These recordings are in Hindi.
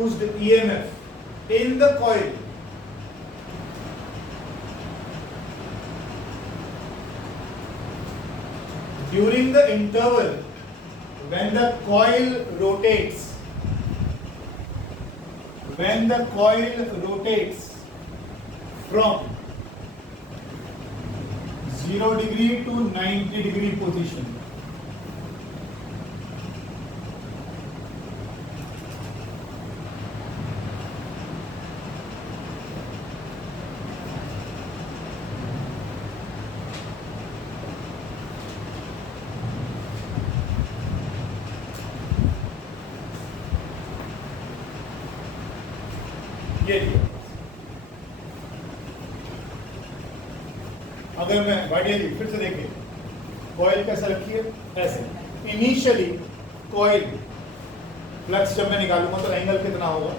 Induced EMF in the coil during the interval when the coil rotates from 0 degree to 90 degree position. ये अगर मैं वाडिया जी फिर से देखिए, कॉइल कैसा रखी है ऐसे। इनिशियली कॉइल फ्लक्स जब मैं निकालूंगा तो एंगल कितना होगा,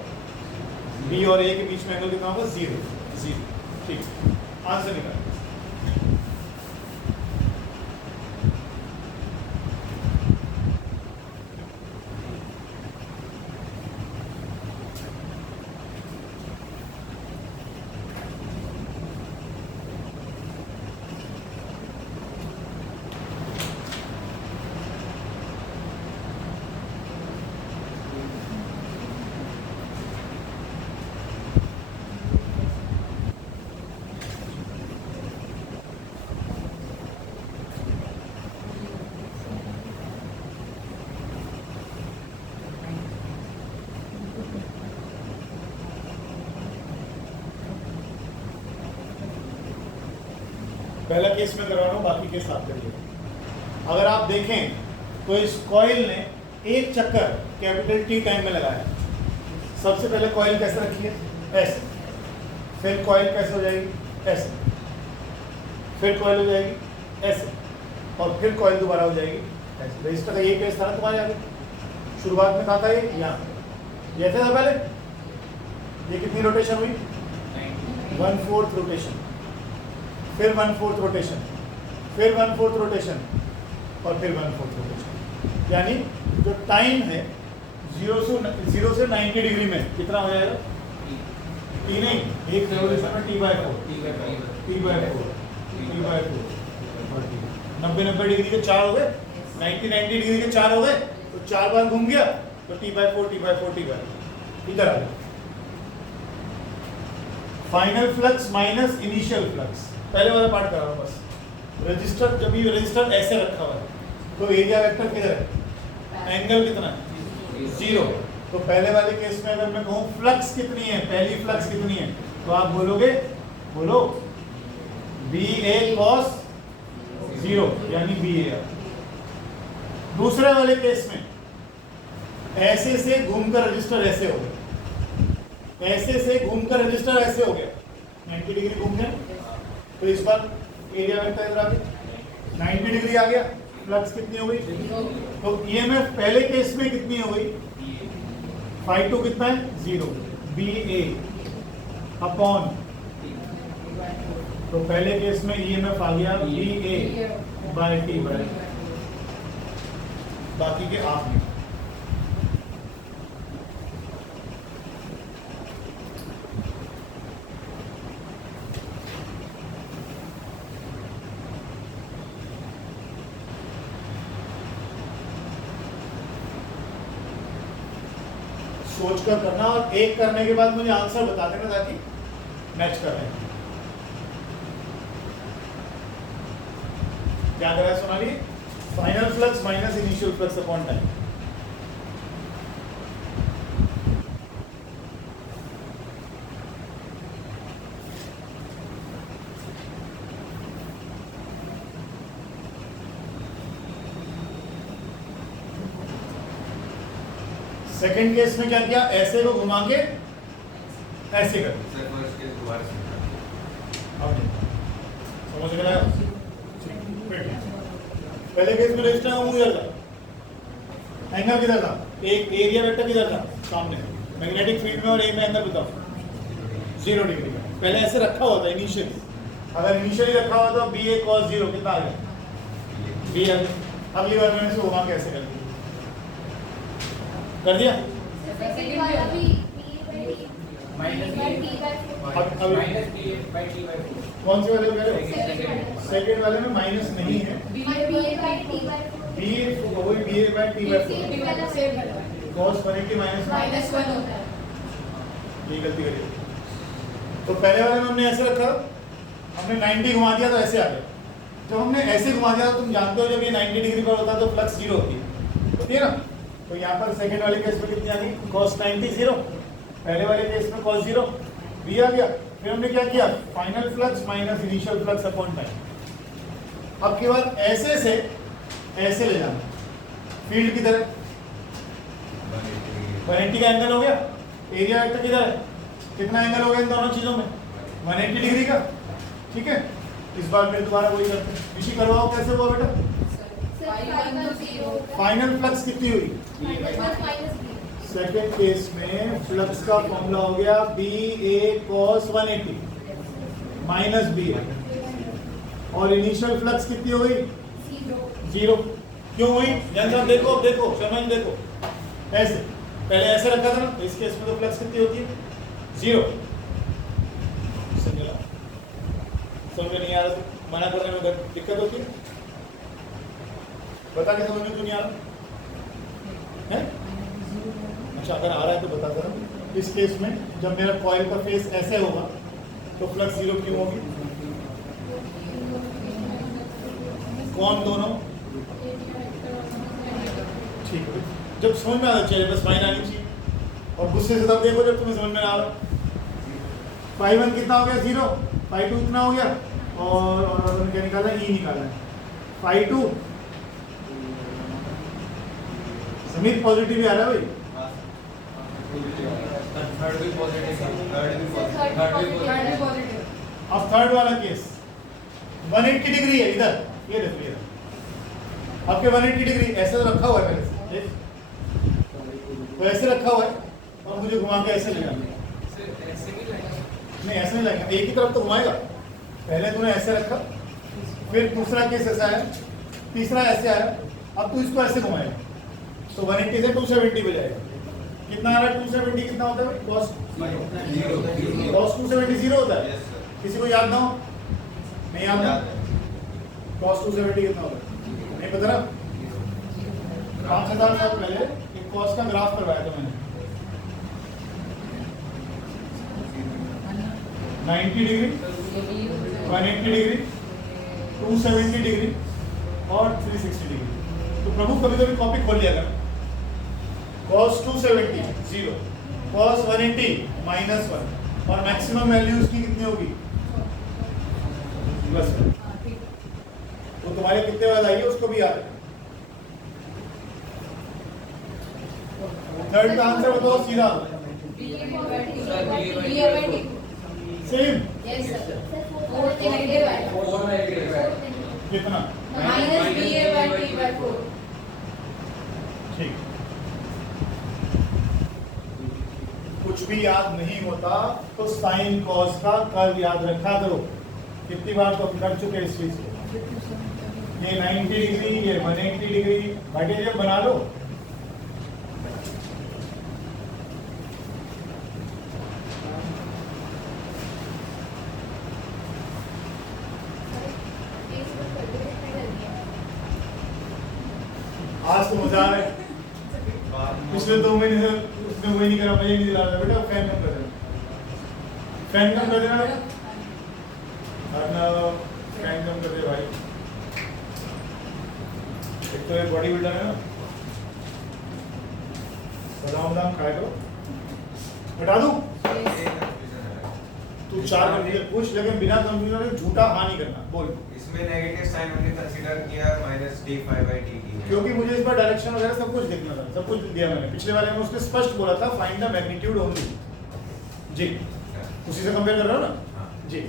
बी और ए के बीच में एंगल कितना होगा, 0। ठीक, आंसर निकाल। पहला केस में करवा रहा हूं, बाकी केस आप करिए। अगर आप देखें तो इस कॉइल ने एक चक्कर कैपिटल टी टाइम में लगाया। सबसे पहले कॉइल कैसे रखी है, ऐसे। फिर कॉइल कैसे हो जाएगी, ऐसे। फिर कॉइल हो जाएगी ऐसे, और फिर कॉइल दोबारा हो जाएगी ऐसे। रजिस्टर का ये केस था ना तुम्हारे आगे, शुरुआत में कहा था ये यहाँ ये था पहले। ये कितनी रोटेशन हुई, 1/4 रोटेशन, फिर 1/4 रोटेशन, फिर 1/4 रोटेशन, और फिर 1/4 रोटेशन। यानी जो टाइम है 0 से 90 डिग्री में कितना हो जाएगा, टी नहीं, एक रेवोल्यूशन में T/4 90 डिग्री के 4 हो गए, 90 डिग्री के 4 हो गए, तो 4 बार घूम गया तो T/4 इधर आ गया। Final flux minus initial flux, पहले वाला पार्ट कर रहा हूं बस। रजिस्टर, जब ये रजिस्टर ऐसे रखा हुआ है तो एरिया वेक्टर किधर है, एंगल कितना है, 0। तो पहले वाले केस में अगर मैं कहूं फ्लक्स कितनी है, पहली फ्लक्स कितनी है, तो आप बोलोगे, बोलो BA cos 0 यानी BA। दूसरे वाले केस में ऐसे से घूमकर रजिस्टर ऐसे हो गया, ऐसे से घूमकर रजिस्टर ऐसे हो गया, 90 डिग्री घूम गया, तो इस बार एरिया वेक्टर इधर आ गया, 90 डिग्री आ गया। फ्लक्स कितनी हो गई, तो EMF पहले केस में कितनी हो गई, φ2 कितना है, 0, BA अपॉन, तो पहले केस में EMF आ गया BA/T। बाकी के आप नहीं। सोच कर करना, और एक करने के बाद मुझे आंसर बता देना ताकि मैच कर रहे हैं। क्या करा है Sonali, final flux minus initial flux upon time. Second case में क्या किया, ऐसे को घुमा के ऐसे कर, समझ गया। पहले केस में रजिस्टर का मुंह इधर था, एंगल किधर था, एक एरिया वेक्टर किधर था, सामने। मैग्नेटिक फील्ड में और एक में एंगल बताओ, 0 डिग्री का। पहले ऐसे रखा हुआ था इनिशियली, अगर इनिशियली रखा हुआ तो BA cos 0 कितना आ गया, B आ गया। अगली बार मैंने इसको घुमा के ऐसे कर दिया, सेकंड वाला भी कौन से वाले में कह रहे हो? सेकेंड वाले में माइनस नहीं है, बी वही B A by T by four cos 180 minus -1 होता है। ये गलती करी। तो पहले वाले में हमने ऐसे रखा, हमने 90 घुमा दिया तो ऐसे आ गया। जब हमने ऐसे घुमा दिया तो तुम जानते हो जब ये 90 डिग्री पर होता है तो फ्लक्स जीरो होती है ना। तो यहाँ पर सेकंड वाले केस में कितनी आ गई? cos 90 zero. पहले वाले केस में cos जीरो भी आ गया। फिर हमने क्या किया? Final flux minus initial flux upon time. अब के बाद ऐसे से ऐसे ले जाना फील्ड की तरह। 180 का एंगल हो गया, एरिया वेक्टर किधर है? कितना एंगल हो गया इन दोनों चीजों में? 180 डिग्री का। ठीक है, इस बार फिर दोबारा वही करते हैं। इसी करवाओ, कैसे हुआ बेटा? फाइनल फ्लक्स कितनी हुई? सेकेंड केस में फ्लक्स का फॉर्मूला हो गया बी ए cos 180 माइनस बी ए, और इनिशियल फ्लक्स कितनी हुई? जीरो। क्यों हुई? जन साहब देखो, अब देखो, समझ देखो, ऐसे पहले ऐसे रखा था ना, तो इस केस में तो फ्लक्स कितनी होती है? जीरो। समझ में नहीं आ रहा तो मना करने में दिक्कत होती है? बता के समझ में क्यों नहीं आ रहा है? अच्छा, अगर आ रहा है तो बता दो। इस केस में जब मेरा कॉइल का फेस ऐसे होगा तो फ्लक्स जीरो क्यों होगी? कौन दोनों? ठीक है, जब समझ में आना चाहिए, बस माइनस आनी चाहिए। और गुस्से से तब देखो जब तुम्हें समझ में आ रहा। ∅1 कितना हो गया? जीरो। ∅2 कितना हो गया? और क्या निकाला? ई निकाला है। ∅2 समीर पॉजिटिव ही आ रहा है भाई। अब थर्ड वाला केस 180 डिग्री है इधर, ये देखो ये आपके 180 डिग्री ऐसे तो रखा हुआ है पहले से, तो ऐसे रखा हुआ है और मुझे घुमा के ऐसे ले जाना। नहीं ऐसे नहीं लगेगा, एक ही तरफ तो घुमाएगा। पहले तूने ऐसे रखा, फिर दूसरा केस ऐसा है, तीसरा ऐसे आया, अब तू इसको ऐसे घुमाएगा तो 180 से 270 पे जाएगा। कितना आ रहा है? 270 कितना होता है? cos 270 जीरो होता है। किसी को याद ना हो? नहीं याद ना? cos 270 कितना होता है? नहीं पता ना? 5000 साल पहले एक cos का ग्राफ करवाया था मैंने। 90 डिग्री, 180 डिग्री, 270 डिग्री और 360 डिग्री। तो प्रभु कभी कभी कॉपी खोल लिया कर। cos 270 जीरो, cos 180 -1 और मैक्सिमम वैल्यू उसकी कितनी होगी? बस तो तुम्हारे कितने वाला आई है उसको भी याद है। थर्ड का आंसर बताओ सीधा। सेम कितना? ठीक। कुछ भी याद नहीं होता तो साइन कॉस का कर्व याद रखा करो। कितनी बार तो हम कर चुके इस चीज को। ये 90 डिग्री, ये 180 डिग्री, घटे जब बना लो। आज तो मजा आ रहा है। पिछले 2 महीने से उसने वही नहीं करा, मुझे नहीं दिला रहा। बेटा फैन कम कर देना, फैन कम कर देना, फैन कम कर दे भाई। एक तो ये बॉडी बिल्डर है ना, बादाम खाए तो हटा दूं। तू 4 कंफ्यूजन पूछ, लेकिन बिना कंफ्यूजन के झूठा हाँ नहीं करना। बोल। इसमें नेगेटिव साइन हमने कंसीडर किया -d5/dt। क्योंकि मुझे इस बार डायरेक्शन वगैरह सब कुछ देखना था, सब कुछ दिया मैंने। पिछले वाले में उसने स्पष्ट बोला था फाइंड द मैग्नीट्यूड ओनली। जी, उसी से कंपेयर कर रहा हो ना? जी।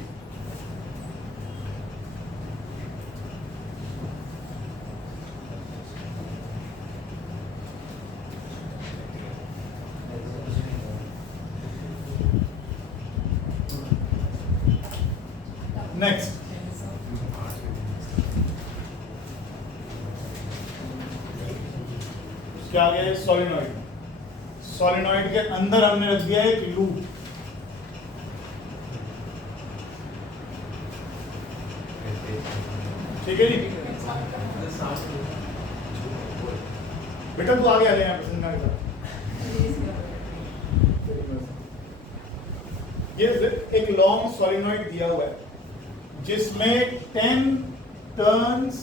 नेक्स्ट क्या आ गया? सॉलिनॉइड। सॉलिनॉइड के अंदर हमने रख दिया एक लूप। ठीक है जी। बेटा तू आगे आ जाए यहाँ पे संजना के साथ। ये एक लॉन्ग सॉलिनॉइड दिया हुआ है जिसमें 10 टर्न्स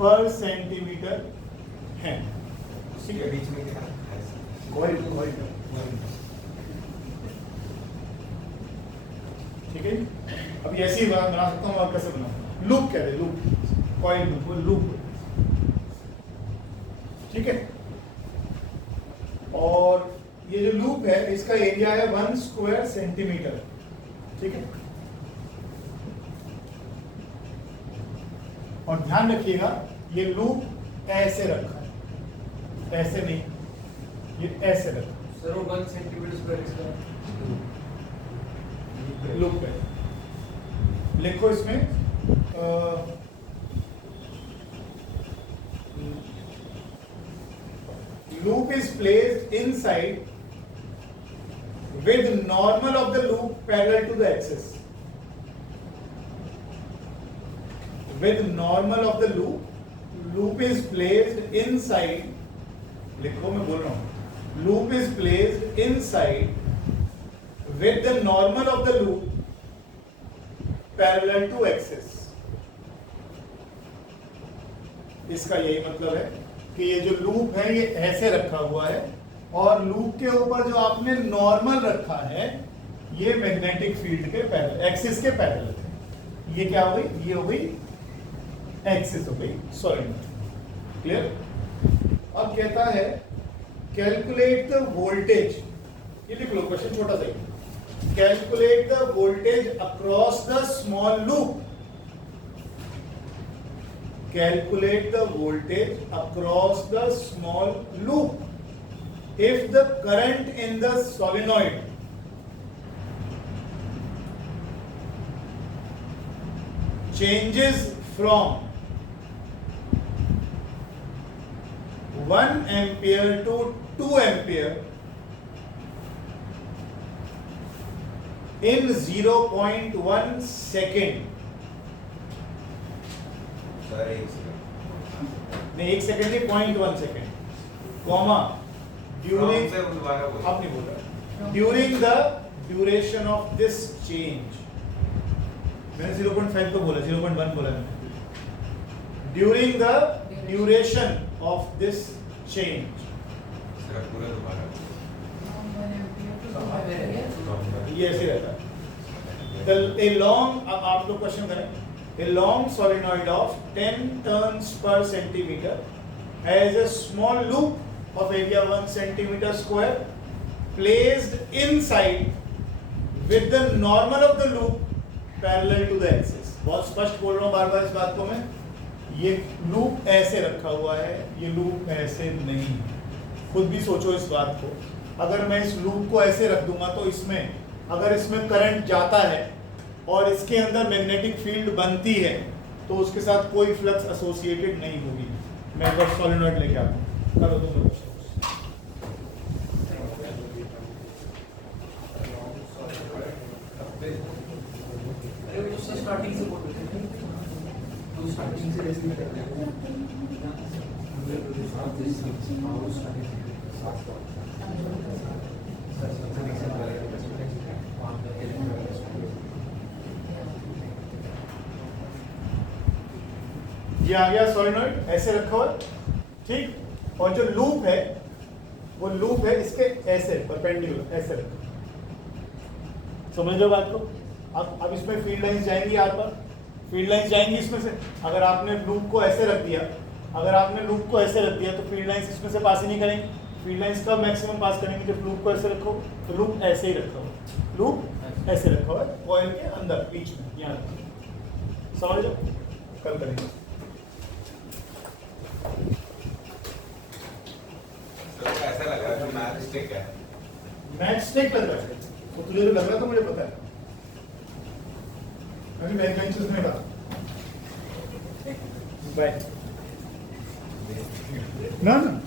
पर सेंटीमीटर है। उसी के बीच में क्या कॉइल ठीक है। अब ऐसी ही बात बना सकता हूँ और कैसे बनाऊँ, लूप कहते हैं, लूप कॉइल लूप ठीक है। और ये जो लूप है इसका एरिया है 1 स्क्वायर सेंटीमीटर ठीक है। और ध्यान रखिएगा ये लूप ऐसे रखा है, ऐसे नहीं, ये ऐसे रखा सर 1 सेंटीमीटर स्क्वायर इसका लूप है। लिखो इसमें loop is placed inside with normal of the loop parallel to the axis. With normal of the loop is placed inside. लिखो मैं बोल रहा हूँ, loop is placed inside with the normal of the loop parallel to axis. इसका यही मतलब है कि ये जो लूप है ये ऐसे रखा हुआ है और लूप के ऊपर जो आपने नॉर्मल रखा है ये मैग्नेटिक फील्ड के पैरेलल, एक्सिस के पैरेलल है। ये क्या हो गई, ये हो गई एक्सिस हो गई सॉलिनॉइड। क्लियर। अब कहता है कैलकुलेट द वोल्टेज, ये लिख लो क्वेश्चन छोटा सा ही, calculate the voltage across the small loop. Calculate the voltage across the small loop if the current in the solenoid changes from 1 ampere to 2 ampere in 0.1 second. नहीं 1 सेकेंड नहीं 0.1 सेकेंड कॉमा ड्यूरिंग, आप नहीं बोल रहा, during the duration of this change. मैंने 0.5 को बोला, 0.1 बोला मैंने। During the duration of this change, ये ऐसे रहता है। ए लॉन्ग, अब आप लोग क्वेश्चन करें, a long solenoid of 10 turns per centimeter has a small loop of area 1 centimeter square placed inside with the normal of the loop parallel to the axis. बहुत स्पष्ट बोल रहा हूँ बार बार इस बात को मैं, ये लूप ऐसे रखा हुआ है, ये लूप ऐसे नहीं। खुद भी सोचो इस बात को, अगर मैं इस लूप को ऐसे रख दूंगा तो इसमें अगर इसमें करंट जाता है और इसके अंदर मैग्नेटिक फील्ड बनती है तो उसके साथ कोई फ्लक्स एसोसिएटेड नहीं होगी। मैं एक बार सॉलिनॉइड लेके आता हूँ, करो तुम लोग। स्टार्टिंग से बोल रहे थे, तो स्टार्टिंग से रेस्ट नहीं करते हैं। ये आ गया सॉलिनॉइड ऐसे रखा हुआ ठीक, और जो लूप है वो लूप है इसके ऐसे परपेंडिकुलर ऐसे रखा। समझ लो बात को। अब इसमें फील्ड लाइंस जाएंगी, आर पर फील्ड लाइंस जाएंगी इसमें से। अगर आपने लूप को ऐसे रख दिया, अगर आपने लूप को ऐसे रख दिया तो फील्ड लाइंस इसमें से पास ही नहीं करेंगे। फील्ड लाइंस का मैक्सिमम पास करेंगे जब लूप को ऐसे रखो, तो लूप ऐसे ही रखा हुआ, लूप ऐसे रखा हुआ है कॉइल के अंदर बीच में, यहाँ समझ लो। कल करेंगे। ऐसा लग रहा है मैच स्टिक है, मैच स्टिक लग रहा है तो तुझे जो लग रहा था मुझे पता है, अभी मेरे बेंचेस में था। बाय ना ना